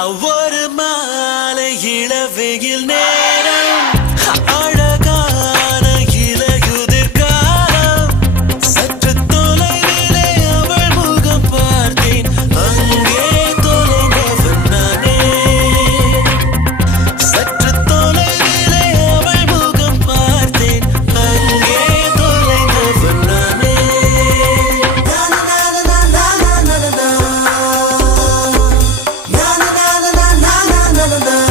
ஒரு மாலை இளவெயில் நேரம் அழகான இலையுதிர் காலம் சற்று தொலைவிலே அவள் முகம் பார்த்தேன் அங்கே தொலைந்தவன் நானே சற்று தொலைவிலே அவள் முகம் பார்த்தேன் அங்கே தொலைந்தவன் நானே na na na na na na na